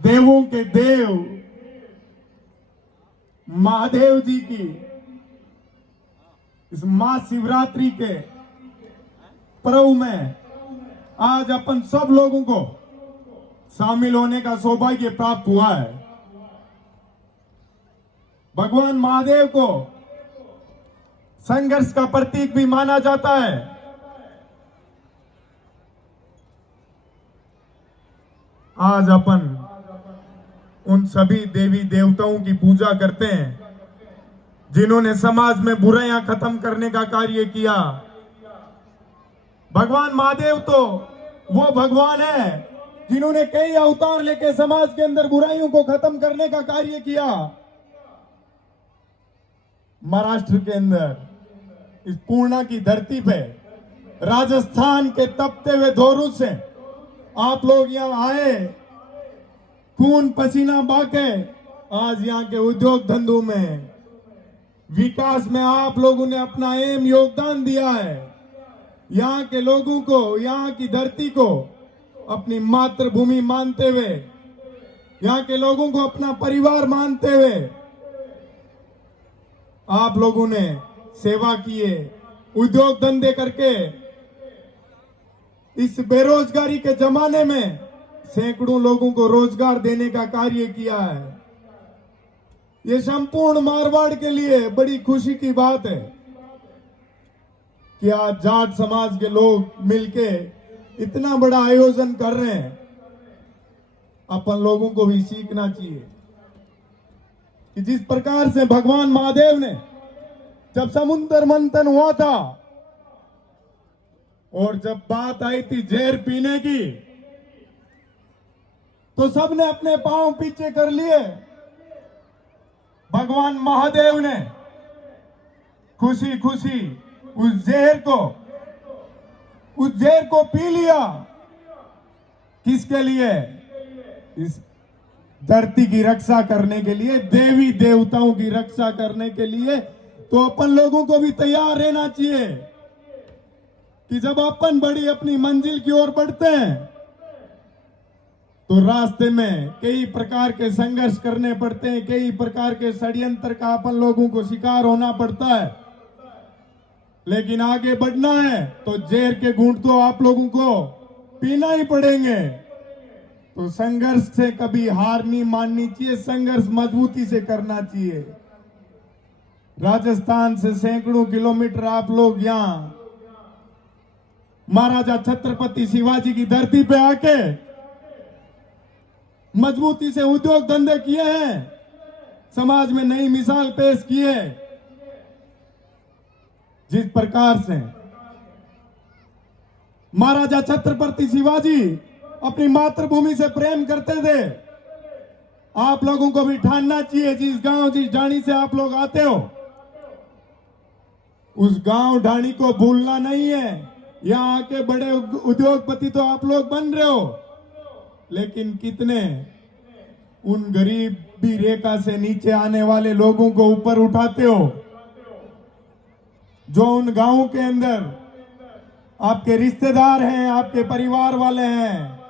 देवों के देव महादेव जी की इस महाशिवरात्रि के पर्व में आज अपन सब लोगों को शामिल होने का सौभाग्य प्राप्त हुआ है। भगवान महादेव को संघर्ष का प्रतीक भी माना जाता है। आज अपन उन सभी देवी देवताओं की पूजा करते हैं जिन्होंने समाज में बुराइयां खत्म करने का कार्य किया। भगवान महादेव तो वो भगवान है जिन्होंने कई अवतार लेके समाज के अंदर बुराइयों को खत्म करने का कार्य किया। महाराष्ट्र के अंदर इस पूर्णा की धरती पे राजस्थान के तपते हुए धोरू से आप लोग यहां आए, खून पसीना बहाके आज यहां के उद्योग धंधों में विकास में आप लोगों ने अपना अहम योगदान दिया है। यहाँ के लोगों को, यहाँ की धरती को अपनी मातृभूमि मानते हुए, यहाँ के लोगों को अपना परिवार मानते हुए आप लोगों ने सेवा किए, उद्योग धंधे करके इस बेरोजगारी के जमाने में सैकड़ों लोगों को रोजगार देने का कार्य किया है। ये संपूर्ण मारवाड़ के लिए बड़ी खुशी की बात है कि आज जाट समाज के लोग मिलके इतना बड़ा आयोजन कर रहे हैं। अपन लोगों को भी सीखना चाहिए कि जिस प्रकार से भगवान महादेव ने जब समुद्र मंथन हुआ था और जब बात आई थी जहर पीने की, तो सबने अपने पांव पीछे कर लिए। भगवान महादेव ने खुशी खुशी उस जहर को पी लिया। किसके लिए? इस धरती की रक्षा करने के लिए, देवी देवताओं की रक्षा करने के लिए। तो अपन लोगों को भी तैयार रहना चाहिए कि जब अपन बड़ी अपनी मंजिल की ओर बढ़ते हैं तो रास्ते में कई प्रकार के संघर्ष करने पड़ते हैं, कई प्रकार के षड्यंत्र का अपन लोगों को शिकार होना पड़ता है। लेकिन आगे बढ़ना है तो जहर के घूंट तो आप लोगों को पीना ही पड़ेंगे। तो संघर्ष से कभी हार नहीं माननी चाहिए, संघर्ष मजबूती से करना चाहिए। राजस्थान से सैकड़ों किलोमीटर आप लोग यहां महाराजा छत्रपति शिवाजी की धरती पे आके मजबूती से उद्योग धंधे किए हैं, समाज में नई मिसाल पेश की है। जिस प्रकार से महाराजा छत्रपति शिवाजी अपनी मातृभूमि से प्रेम करते थे, आप लोगों को भी ठानना चाहिए। जिस गांव, जिस ढाणी से आप लोग आते हो, उस गांव ढाणी को भूलना नहीं है। यहां आके बड़े उद्योगपति तो आप लोग बन रहे हो, लेकिन कितने उन गरीबी रेखा से नीचे आने वाले लोगों को ऊपर उठाते हो, जो उन गांवों के अंदर आपके रिश्तेदार हैं, आपके परिवार वाले हैं।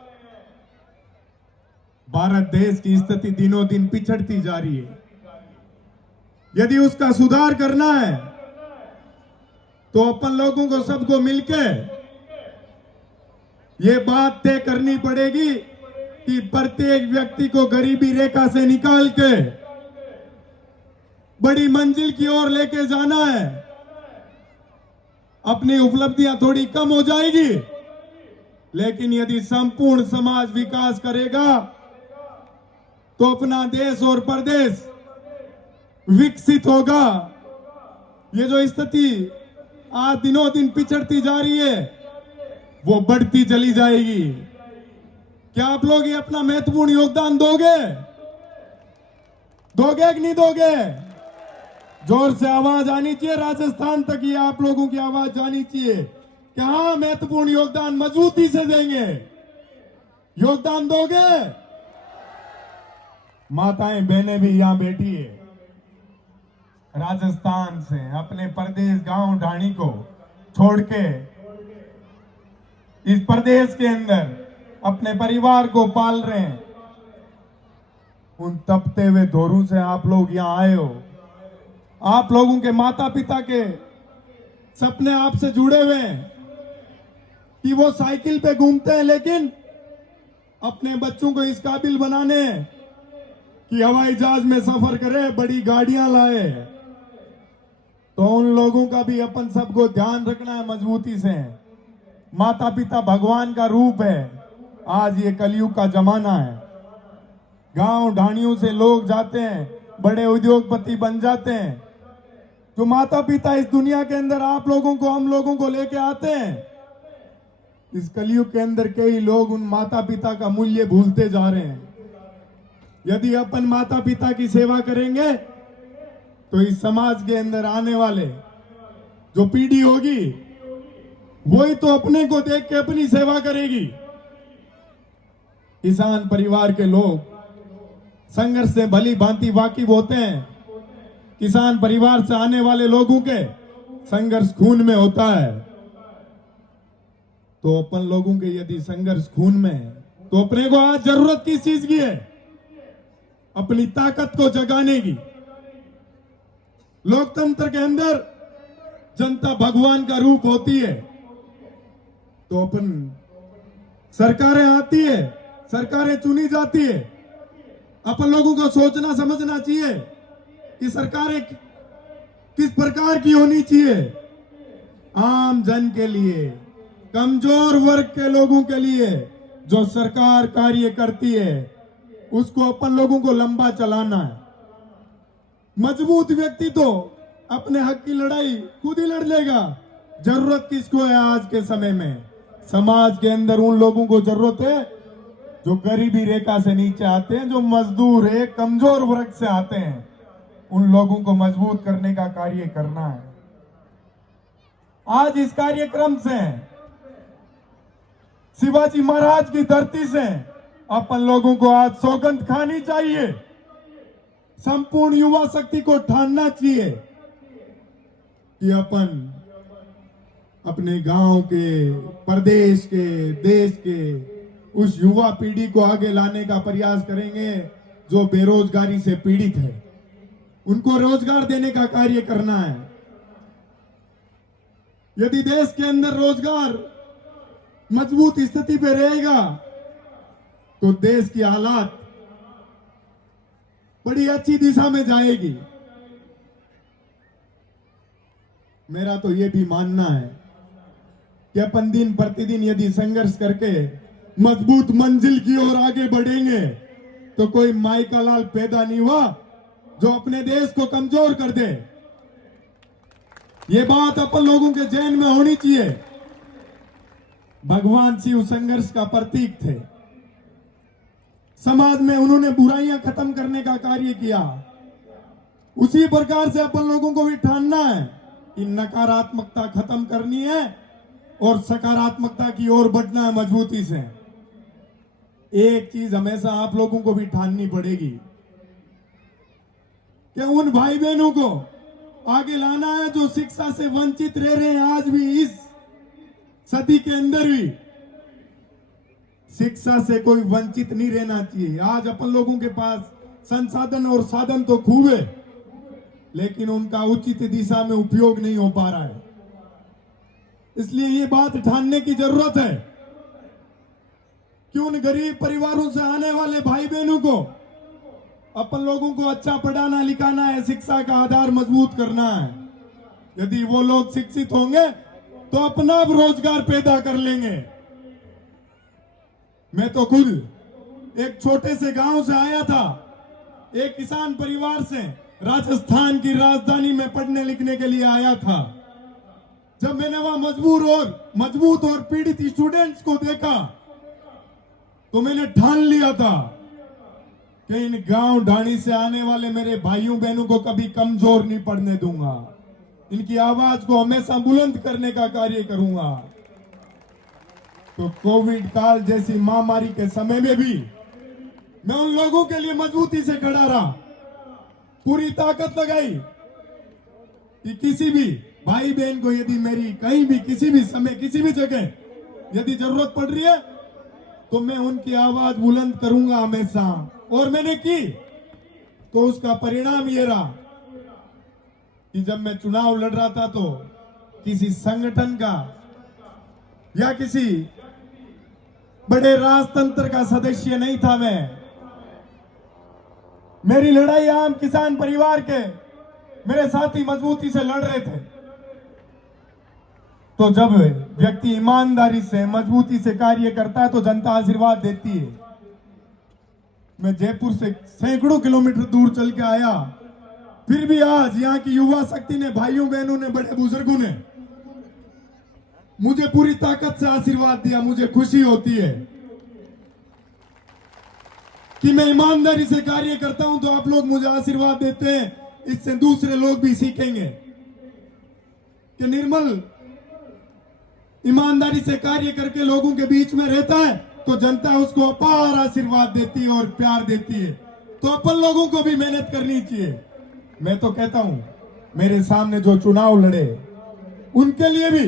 भारत देश की स्थिति दिनों दिन पिछड़ती जा रही है। यदि उसका सुधार करना है तो अपन लोगों को, सबको मिलके ये बात तय करनी पड़ेगी कि प्रत्येक व्यक्ति को गरीबी रेखा से निकाल के बड़ी मंजिल की ओर लेके जाना है। अपनी उपलब्धियां थोड़ी कम हो जाएगी, लेकिन यदि संपूर्ण समाज विकास करेगा तो अपना देश और प्रदेश विकसित होगा। ये जो स्थिति आज दिनों दिन पिछड़ती जा रही है, वो बढ़ती चली जाएगी। क्या आप लोग ये अपना महत्वपूर्ण योगदान दोगे? दोगे कि नहीं दोगे? जोर से आवाज आनी चाहिए, राजस्थान तक ये आप लोगों की आवाज जानी चाहिए कि हाँ, महत्वपूर्ण योगदान मजबूती से देंगे। योगदान दोगे? माताएं बहनें भी यहां बैठी है, राजस्थान से अपने प्रदेश गांव ढाणी को छोड़ के इस प्रदेश के अंदर अपने परिवार को पाल रहे हैं। उन तपते हुए दौरों से आप लोग यहां आए हो। आप लोगों के माता पिता के सपने आपसे जुड़े हुए हैं कि वो साइकिल पे घूमते हैं, लेकिन अपने बच्चों को इस काबिल बनाने कि हवाई जहाज में सफर करे, बड़ी गाड़ियां लाए। तो उन लोगों का भी अपन सबको ध्यान रखना है मजबूती से। माता पिता भगवान का रूप है। आज ये कलयुग का जमाना है। गांव ढाणियों से लोग जाते हैं, बड़े उद्योगपति बन जाते हैं। जो माता पिता इस दुनिया के अंदर आप लोगों को, हम लोगों को लेके आते हैं, इस कलयुग के अंदर कई लोग उन माता पिता का मूल्य भूलते जा रहे हैं। यदि अपन माता पिता की सेवा करेंगे तो इस समाज के अंदर आने वाले जो पीढ़ी होगी वही तो अपने को देख के अपनी सेवा करेगी। किसान परिवार के लोग संघर्ष से भली भांति वाकिफ होते हैं। किसान परिवार से आने वाले लोगों के संघर्ष खून में होता है। तो अपन लोगों के यदि संघर्ष खून में है तो अपने को आज जरूरत किस चीज की है? अपनी ताकत को जगाने की। लोकतंत्र के अंदर जनता भगवान का रूप होती है। तो अपन सरकारें आती है, सरकारें चुनी जाती है। अपन लोगों को सोचना समझना चाहिए कि सरकारें किस प्रकार की होनी चाहिए। आम जन के लिए, कमजोर वर्ग के लोगों के लिए जो सरकार कार्य करती है उसको अपन लोगों को लंबा चलाना है। मजबूत व्यक्ति तो अपने हक की लड़ाई खुद ही लड़ लेगा। जरूरत किसको है आज के समय में? समाज के अंदर उन लोगों को जरूरत है जो गरीबी रेखा से नीचे आते हैं, जो मजदूर है, कमजोर वर्ग से आते हैं। उन लोगों को मजबूत करने का कार्य करना है। आज इस कार्यक्रम से शिवाजी महाराज की धरती से अपन लोगों को आज सौगंध खानी चाहिए। संपूर्ण युवा शक्ति को ठानना चाहिए कि अपन अपने गांव के, प्रदेश के, देश के उस युवा पीढ़ी को आगे लाने का प्रयास करेंगे जो बेरोजगारी से पीड़ित है। उनको रोजगार देने का कार्य करना है। यदि देश के अंदर रोजगार मजबूत स्थिति पे रहेगा तो देश की हालात बड़ी अच्छी दिशा में जाएगी। मेरा तो यह भी मानना है कि अपन दिन प्रतिदिन यदि संघर्ष करके मजबूत मंजिल की ओर आगे बढ़ेंगे तो कोई माई का लाल पैदा नहीं हुआ जो अपने देश को कमजोर कर दे। ये बात अपन लोगों के जहन में होनी चाहिए। भगवान शिव संघर्ष का प्रतीक थे। समाज में उन्होंने बुराइयां खत्म करने का कार्य किया। उसी प्रकार से अपन लोगों को भी ठानना है कि नकारात्मकता खत्म करनी है और सकारात्मकता की ओर बढ़ना है मजबूती से। एक चीज हमेशा आप लोगों को भी ठाननी पड़ेगी कि उन भाई बहनों को आगे लाना है जो शिक्षा से वंचित रह रहे हैं। आज भी इस सदी के अंदर भी शिक्षा से कोई वंचित नहीं रहना चाहिए। आज अपन लोगों के पास संसाधन और साधन तो खूब है, लेकिन उनका उचित दिशा में उपयोग नहीं हो पा रहा है। इसलिए ये बात ठानने की जरूरत है कि उन गरीब परिवारों से आने वाले भाई बहनों को अपन लोगों को अच्छा पढ़ाना लिखाना है, शिक्षा का आधार मजबूत करना है। यदि वो लोग शिक्षित होंगे तो अपना रोजगार पैदा कर लेंगे। मैं तो खुद एक छोटे से गांव से आया था, एक किसान परिवार से राजस्थान की राजधानी में पढ़ने लिखने के लिए आया था। जब मैंने वहां मजबूत और पीड़ित स्टूडेंट्स को देखा तो मैंने ठान लिया था कि इन गांव ढाणी से आने वाले मेरे भाइयों बहनों को कभी कमजोर नहीं पड़ने दूंगा। इनकी आवाज को हमेशा बुलंद करने का कार्य करूंगा। तो कोविड काल जैसी महामारी के समय में भी मैं उन लोगों के लिए मजबूती से खड़ा रहा, पूरी ताकत लगाई कि किसी भी भाई बहन को यदि मेरी कहीं भी किसी भी समय किसी भी जगह यदि जरूरत पड़ रही है तो मैं उनकी आवाज बुलंद करूंगा हमेशा। और मैंने की। तो उसका परिणाम ये रहा कि जब मैं चुनाव लड़ रहा था तो किसी संगठन का या किसी बड़े राजतंत्र का सदस्य नहीं था मैं। मेरी लड़ाई आम किसान परिवार के मेरे साथी मजबूती से लड़ रहे थे। तो जब व्यक्ति ईमानदारी से मजबूती से कार्य करता है तो जनता आशीर्वाद देती है। मैं जयपुर से सैकड़ों किलोमीटर दूर चल के आया, फिर भी आज यहाँ की युवा शक्ति ने, भाइयों बहनों ने, बड़े बुजुर्गों ने मुझे पूरी ताकत से आशीर्वाद दिया। मुझे खुशी होती है कि मैं ईमानदारी से कार्य करता हूं तो आप लोग मुझे आशीर्वाद देते हैं। इससे दूसरे लोग भी सीखेंगे कि निर्मल ईमानदारी से कार्य करके लोगों के बीच में रहता है तो जनता उसको अपार आशीर्वाद देती है और प्यार देती है। तो अपन लोगों को भी मेहनत करनी चाहिए। मैं तो कहता हूं मेरे सामने जो चुनाव लड़े उनके लिए भी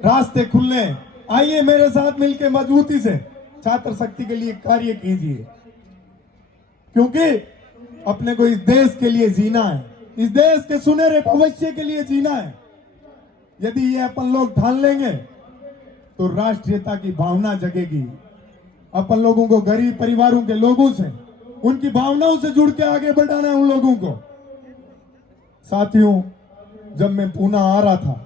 रास्ते खुलने, आइए मेरे साथ मिलकर मजबूती से छात्र शक्ति के लिए कार्य कीजिए, क्योंकि अपने को इस देश के लिए जीना है, इस देश के सुनहरे भविष्य के लिए जीना है। यदि ये अपन लोग ठान लेंगे तो राष्ट्रीयता की भावना जगेगी। अपन लोगों को गरीब परिवारों के लोगों से, उनकी भावनाओं से जुड़ के आगे बढ़ाना है उन लोगों को। साथियों, जब मैं पूना आ रहा था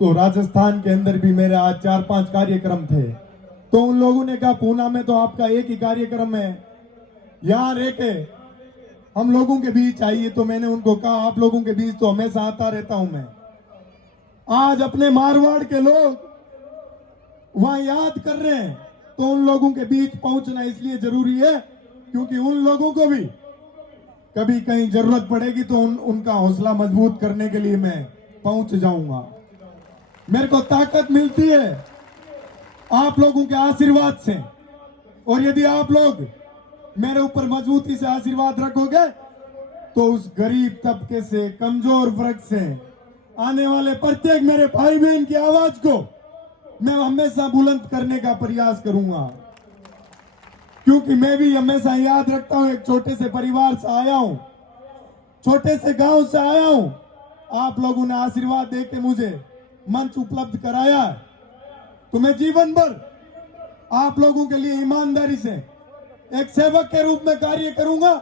तो राजस्थान के अंदर भी मेरे आज 4-5 कार्यक्रम थे। तो उन लोगों ने कहा पूना में तो आपका एक ही कार्यक्रम है, यहां रह के हम लोगों के बीच आइए। तो मैंने उनको कहा आप लोगों के बीच तो हमेशा आता रहता हूं मैं। आज अपने मारवाड़ के लोग वहां याद कर रहे हैं तो उन लोगों के बीच पहुंचना इसलिए जरूरी है क्योंकि उन लोगों को भी कभी कहीं जरूरत पड़ेगी तो उनका हौसला मजबूत करने के लिए मैं पहुंच जाऊंगा। मेरे को ताकत मिलती है आप लोगों के आशीर्वाद से, और यदि आप लोग मेरे ऊपर मजबूती से आशीर्वाद रखोगे तो उस गरीब तबके से, कमजोर वर्ग से आने वाले प्रत्येक मेरे भाई बहन की आवाज को मैं हमेशा बुलंद करने का प्रयास करूंगा। क्योंकि मैं भी हमेशा याद रखता हूं एक छोटे से परिवार से आया हूं, छोटे से गांव से आया हूं। आप लोगों ने आशीर्वाद देके मुझे मंच उपलब्ध कराया है तो मैं जीवन भर आप लोगों के लिए ईमानदारी से एक सेवक के रूप में कार्य करूंगा।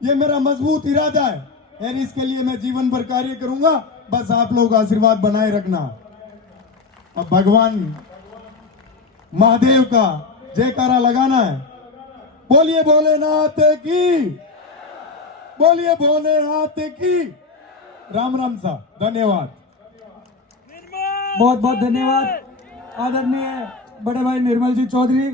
ये मेरा मजबूत इरादा है और इसके लिए मैं जीवन भर कार्य करूंगा। बस आप लोग आशीर्वाद बनाए रखना। अब भगवान महादेव का जयकारा लगाना है। बोलिए भोलेनाथ की, बोलिए भोलेनाथ की। राम राम साहब, धन्यवाद। बहुत बहुत धन्यवाद आदरणीय बड़े भाई निर्मल जी चौधरी।